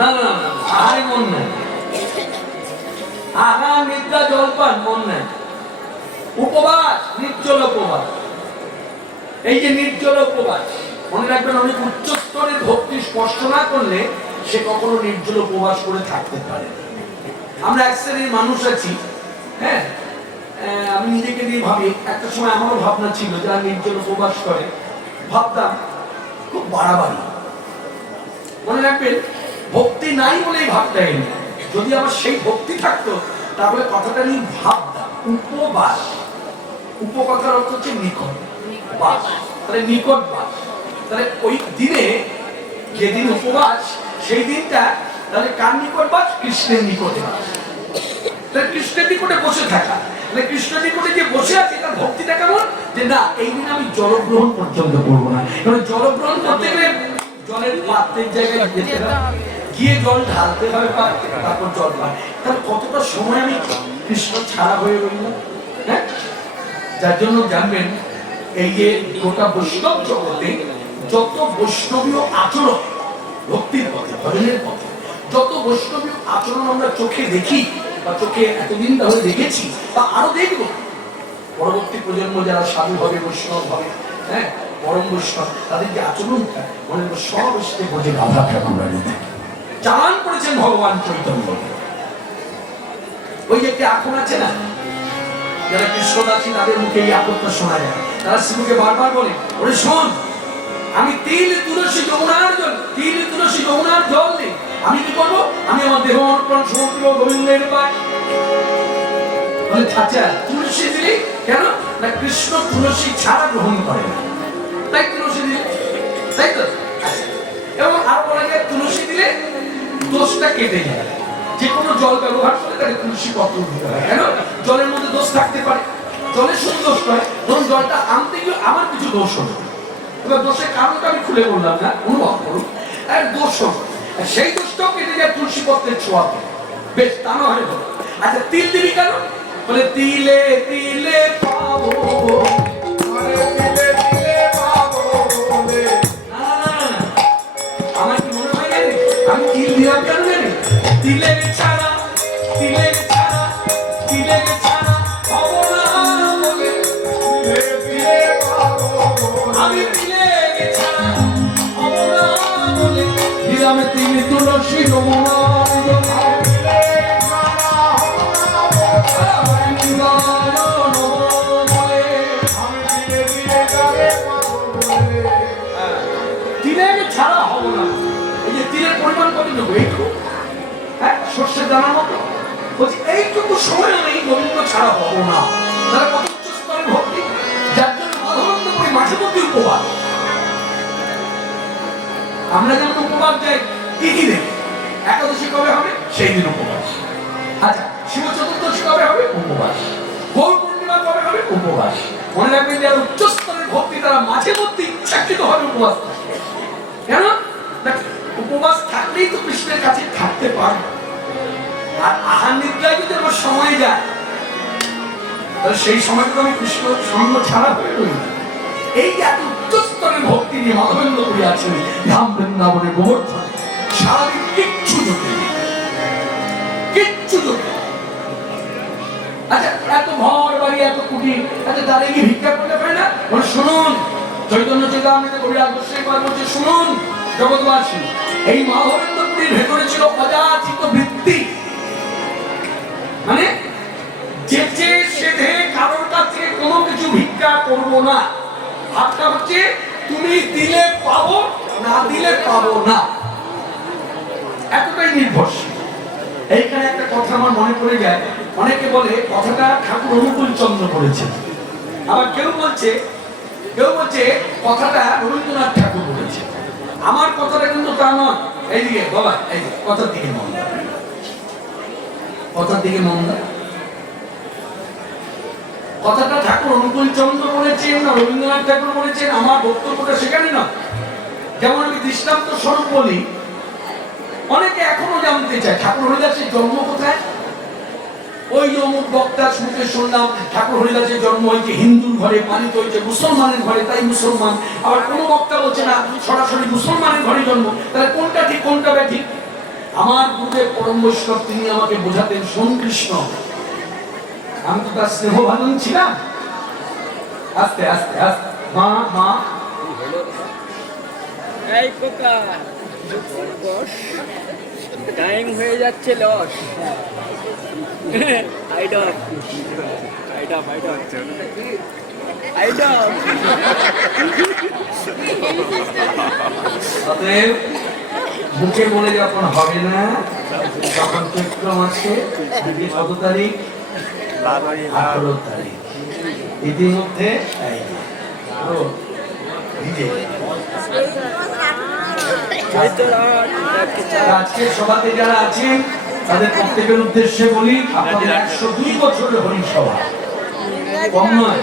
না না না, আহারে মন নেই, আহার নিদ্রা জলপান মন নেই। উপবাস, নির্জল উপবাস। এই যে নির্জল উপবাস, মনে রাখবেন, অনেক উচ্চ স্তরের ভক্তি স্পর্শ না করলে সে কখনো নির্জল উপবাস করে থাকতে পারে। আমরা এক শ্রেণীর মানুষ আছি, হ্যাঁ, আমি নিজেকে দিয়ে ভাবি, একটা সময় আমারও ভাবনা ছিল যারা নির্জল উপবাস করে, ভাবতাম খুব বাড়াবাড়ি। মনে রাখবেন, ভক্তি নাই বলেই ভাবতে হয়নি। যদি আমার সেই ভক্তি থাকতো তাহলে কথাটা নিয়ে ভাবতাম। উপবাস, উপকথার অর্থ হচ্ছে নিকট বাস, তাহলে নিকট বাস। তাহলে ওই দিনে, যেদিন উপবাস, সেই দিনটা তাহলে কার নিকট বাস? কৃষ্ণের নিকটে বাস। তাহলে কৃষ্ণের নিকটে বসে থাকা, মানে কৃষ্ণের নিকটে যে বসে আছে তার ভক্তিটা কেমন? যে না, এই দিন আমি জলগ্রহণ পর্যন্ত করবো না। কারণ জলগ্রহণ করতে গেলে জলের পাত্রের জায়গায় যেতে হবে, গিয়ে জল ঢালতে হবে, তারপর জল পায়। তাহলে কতটা সময় আমি কৃষ্ণ ছাড়া হয়ে রইলাম। হ্যাঁ, যার জন্য জানবেন, এই যে গোটা বৈষ্ণব জগতে যত বৈষ্ণবীয় আচরণ, ভক্তির পথে, ভজনের পথে যত বৈষ্ণবীয় আচরণ আমরা চোখে দেখি, বা চোখে এতদিন ধরে দেখেছি, বা আরো দেখবো, পরবর্তী প্রজন্ম যারা সাধু হবে, বৈষ্ণব হবে, হ্যাঁ, পরম বৈষ্ণব, তাদের যে আচরণটা মনে করো সব এসে বোঝে রাধা ঠাকুর চালান করেছেন ভগবান চৈতন্য। ওই যে একটি আখন আছে না, যারা কৃষ্ণদাসী, তাদের মুখে এই আকরটা শোনা যায়। তারা শিবকে বারবার বলে, ওরে শোন, আমি তিল তুলসী যমুনার জল, তিল তুলসী যমুনার জল নেই, আমি কি করবো? আমি আমার দেহ অর্পণ সমগ্র গোবিন্দের পাই। বলে আচ্ছা, তুলসী দিলে কেন? না, কৃষ্ণ তুলসী ছাড়া গ্রহণ করে না, তাই তুলসী দিলে, তাই তো। এবং আরো বলা যায়, তুলসী দিলে দোষটা কেটে যায়। যে কোনো জল ব্যবহার করে তাকে তুলসী পত্র দিতে হয়। কেন? জলের মধ্যে দোষ থাকতে পারে, জলের শুধু দোষ নয়, ধরুন জলটা আনতে গিয়ে আমার কিছু দোষ হলো, এবার দোষের কারণটা আমি খুলে বললাম না, অনুভব করুন, আর দোষ হলো, সেই দোষটাও কেটে যায় তুলসী পত্রের ছোঁয়াতে। বেশ, তা না হয় বলো। আচ্ছা, তিল দিবি কেন? বলে তিলে তিলে পাবো, আমার কি মনে হয় জানি, আমি তিল দিলাম কেন জানি? তিলে ছাড়া, তিলে ছাড়া, তিলে ছাড়া হব না বলে, আমি তিলে ছাড়া হব না বলে দিলাম তিল তুলসী যমুনা। ছাড়া হব না। এই যে তিলের পরিমাণ কতটুকু? এইটুকু, হ্যাঁ, সর্ষের দানার মতো। বলছি এইটুকু সময় আমি গোবিন্দ ছাড়া হব না। তারা কত উচ্চ স্তরের ভক্তি, যার জন্য মাধবন্ত করি মাঝে মধ্যে উপবাস। আমরা যেমন উপবাস যাই তিথি দেখি, একাদশী কবে হবে সেই দিন উপবাস। আচ্ছা, শিব চতুর্দশী কবে হবে? উপবাস। গৌর পূর্ণিমা কবে হবে? উপবাস। মনে রাখবেন, যারা উচ্চ স্তরের ভক্তি তারা মাঝে মধ্যে ইচ্ছাকৃত হবে উপবাস। কেন? উপবাস থাকলেই তো কৃষ্ণের কাছে থাকতে পারবে। আর আহার নিদ্রায় যদি আমার সময় যায়, তাহলে সেই সময়টা আমি কৃষ্ণ সঙ্গ ছাড়া হয়ে রই। এই যে এত উচ্চ স্তরের ভক্তি নিয়ে মাধবেন্দ্র করে আছেন ধাম বৃন্দাবনে গোবর্ধন, সারাদিন কিচ্ছু জোটে, কিচ্ছু জোটে। আচ্ছা, এত ঘর বাড়ি, এত কুটি, আচ্ছা তারা কি ভিক্ষা করতে পারে না? শুনুন, চৈতন্য চেতামৃতে কবিরাজ গোস্বামী বলছে, শুনুন জগৎবাসী, এই মাধবেন্দ্রপুরীর ভেতরে ছিল অযাচিত বৃত্তি, মানে যেচে সেধে কারোর কাছ থেকে কোনো কিছু ভিক্ষা করবো না। ভাবটা হচ্ছে তুমি দিলে পাবো, না দিলে পাবো না, এতটাই নির্ভরশীল। এইখানে একটা কথা আমার মনে পড়ে যায়, অনেকে বলে কথাটা ঠাকুর অনুকূল চন্দ্র বলেছে, আবার কেউ বলছে কথাটা রবীন্দ্রনাথ ঠাকুর বলেছে। আমার কথাটা কিন্তু তা নয়। এইদিকে বাবা, এই কথার দিকে মন দাও, কথার দিকে মন দাও। কথাটা ঠাকুর অনুকূল চন্দ্র বলেছেন না রবীন্দ্রনাথ ঠাকুর বলেছেন, আমার বক্তব্যটা সেখানে না। যেমন আমি দৃষ্টান্ত স্বরূপ বলি, অনেকে এখনো জানতে চায় ঠাকুর হরিদাসের জন্ম কোথায়। ওই অমুক বক্তার মুখে শুনলাম ঠাকুর হরিদাসের জন্ম হয়েছে হিন্দুর ঘরে, পালিত হয়েছে মুসলমানের ঘরে, তাই মুসলমান। আবার কোনো বক্তা বলছে না, সরাসরি মুসলমানের ঘরে জন্ম। তাহলে কোনটা ঠিক কোনটা ব্যাঠিক? আমার গুরুদেব পরম বৈষ্ণব তিনি আমাকে বোঝাতেন শোন কৃষ্ণ, আমি তো তার স্নেহভাজন ছিলাম। আস্তে আস্তে আস্তে মা মা এই পোকা বস, টাইম হয়ে যাচ্ছে loss. Idiom idiom idiom idiom. অতএব মুখে বলে যখন হবে না, তখন চৈত্র মাসে আজকে কত তারিখ? 18 তারিখ। ইতিমধ্যে আজকে সভাতে যারা আছেন তাদের প্রত্যেকের উদ্দেশ্যে বলি, আপনাদের 102 বছরের হরি সভা, কম নয়।